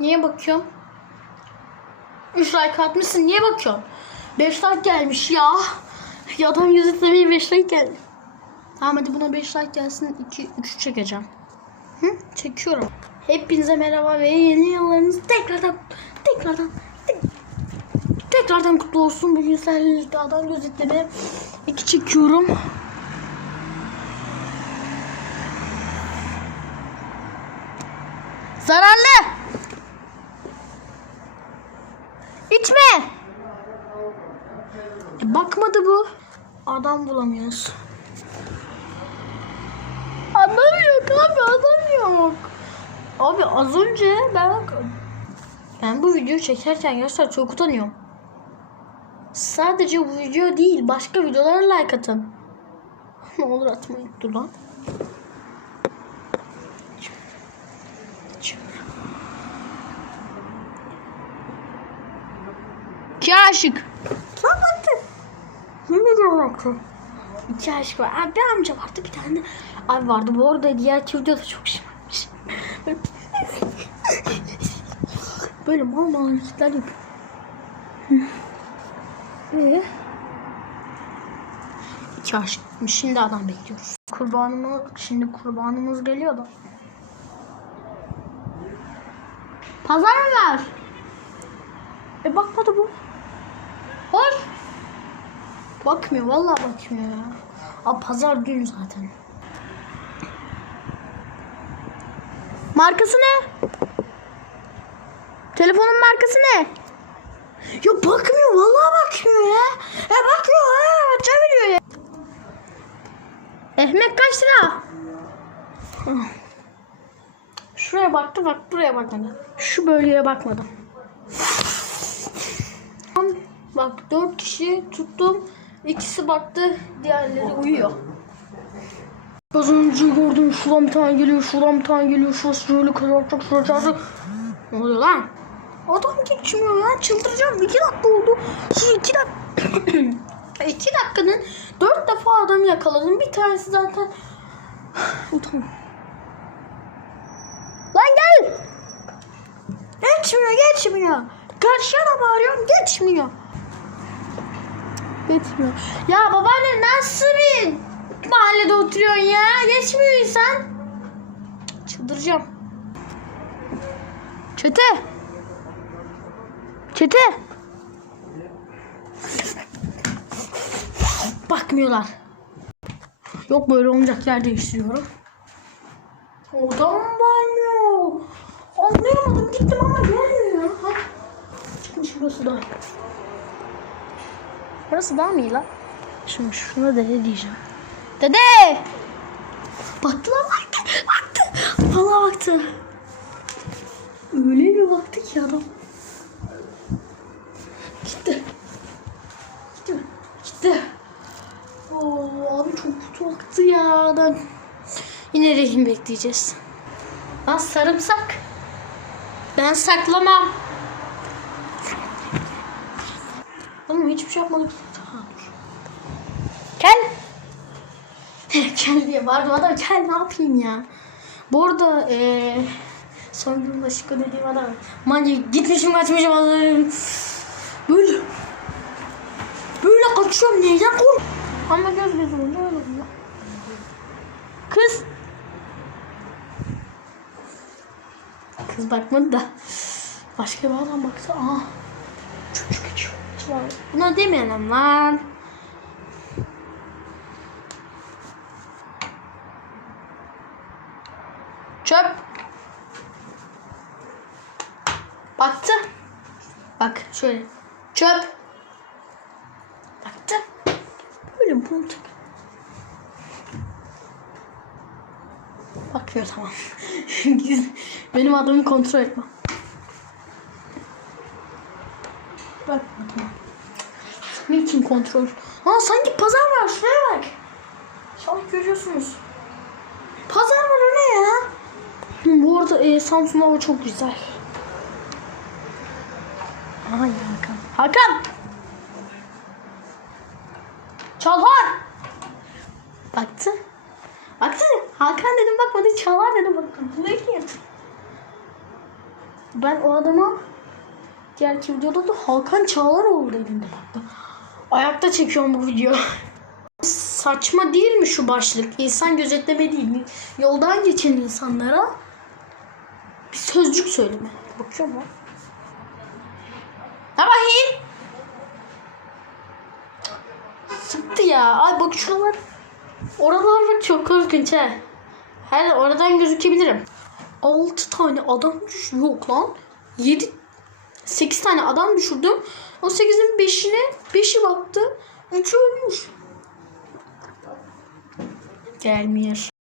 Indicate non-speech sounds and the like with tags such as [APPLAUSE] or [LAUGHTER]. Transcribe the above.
Niye bakıyorum? 3 like atmışsın. Niye bakıyorsun? 5 like gelmiş ya. Ya adam yüz izlemeye 5 like geldi. Tamam hadi buna 5 like gelsin. 2 3 çekeceğim. Hı? Çekiyorum. Hepinize merhaba ve yeni yıllarınız tekrardan tekrardan tek- tekrardan kutlu olsun. Bugün sizlerle adam gözetleme 2 çekiyorum. Zararlı. İçme. E, bakmadı bu. Adam bulamıyoruz. Adam yok abi adam yok. Abi az önce ben ben bu videoyu çekerken gerçekten çok utanıyorum. Sadece bu video değil başka videolara like atın. [LAUGHS] ne olur atmayın dur lan. İki aşık. Ediyorum baktın. İki aşık var. Abi bir amca vardı bir tane abi vardı. Bu arada diğer iki videoda çok şımarmış. Böyle mal mal hareketler yapıyor. Ee? İki aşık. Şimdi adam bekliyoruz. Kurbanımız, şimdi kurbanımız geliyor da. Pazar mı var? E bakmadı bu. Bakmıyor vallahi bakmıyor ya. Aa, pazar günü zaten. Markası ne? Telefonun markası ne? Ya bakmıyor vallahi bakmıyor ya. Ya bakmıyor ha. Çeviriyor ya. Ekmek kaç lira? Şuraya baktı bak buraya bakmadı. Şu bölgeye bakmadı. Bak dört kişi tuttum. İkisi baktı, diğerleri uyuyor. Az önce gördüm şuradan bir tane geliyor, şuradan bir tane geliyor, şurası şöyle kızartacak, şurası kızartacak. Ne oluyor lan? Adam geçmiyor ya, çıldıracağım. İki dakika oldu. Şu iki dakika... [CLEARS THROAT] iki dakikanın dört defa adamı yakaladım. Bir tanesi zaten... [SIGHS] Utandım. Lan gel! Geçmiyor, geçmiyor. Karşıya da bağırıyorum, geçmiyor. Geçmiyor. Ya babaanne nasıl bir mahallede oturuyorsun ya? Geçmiyor insan. Çıldıracağım. Çete. Çete. Bakmıyorlar. Yok böyle olmayacak yer değiştiriyorum. Odam banyo. Anlayamadım gittim ama gelmiyor. Ha. Çıkmış burası da. Burası daha mı iyi lan? Şimdi şuna dede diyeceğim. Dede! Baktı lan baktı. Baktı. Valla baktı. Öyle bir baktı ki adam. Gitti. Gitti mi? Gitti. Oo, abi çok kötü baktı ya adam. Yine rehin bekleyeceğiz. Lan sarımsak. Ben saklamam. Hiçbir şey yapmadık. Ha, dur. Gel. gel diye bağırdım adam. Gel ne yapayım ya. Bu arada eee son gün başka dediğim adam. Manyak gitmişim kaçmışım adam. Böyle. Böyle kaçıyorum neyden kork. Ama göz göz olunca öyle oluyor. Kız. Kız bakmadı da. Başka bir adam baksa. Aa. Çocuk geçiyor. Buna demeyelim lan. Çöp. Baktı. Bak şöyle. Çöp. Baktı. Böyle tak. Bakmıyor tamam. [LAUGHS] Benim adımı kontrol etme. Bak tamam. Niçin kontrol? Aa sanki pazar var şuraya bak. İnşallah görüyorsunuz. Pazar var o ne ya? Bu arada e, Samsun hava çok güzel. Ay Hakan. Hakan! Çalhar! Baktı. Baktı. Hakan dedim bakmadı. Çalhar dedim bakmadı. Bu ne ki? Ben o adama diğerki videoda da Hakan Çağlaroğlu dedim de baktım. Ayakta çekiyorum bu video. Saçma değil mi şu başlık? İnsan gözetleme değil mi? Yoldan geçen insanlara bir sözcük söyleme. Bakıyorum ha. Ne bakayım? Sıktı ya. Ay bak şuralar. Oralar bak çok korkunç ha. Her oradan gözükebilirim. 6 tane adam yok lan. 7 8 tane adam düşürdüm. O 8'in 5'ine 5'i baktı. 3'ü ölmüş. Gelmiyor.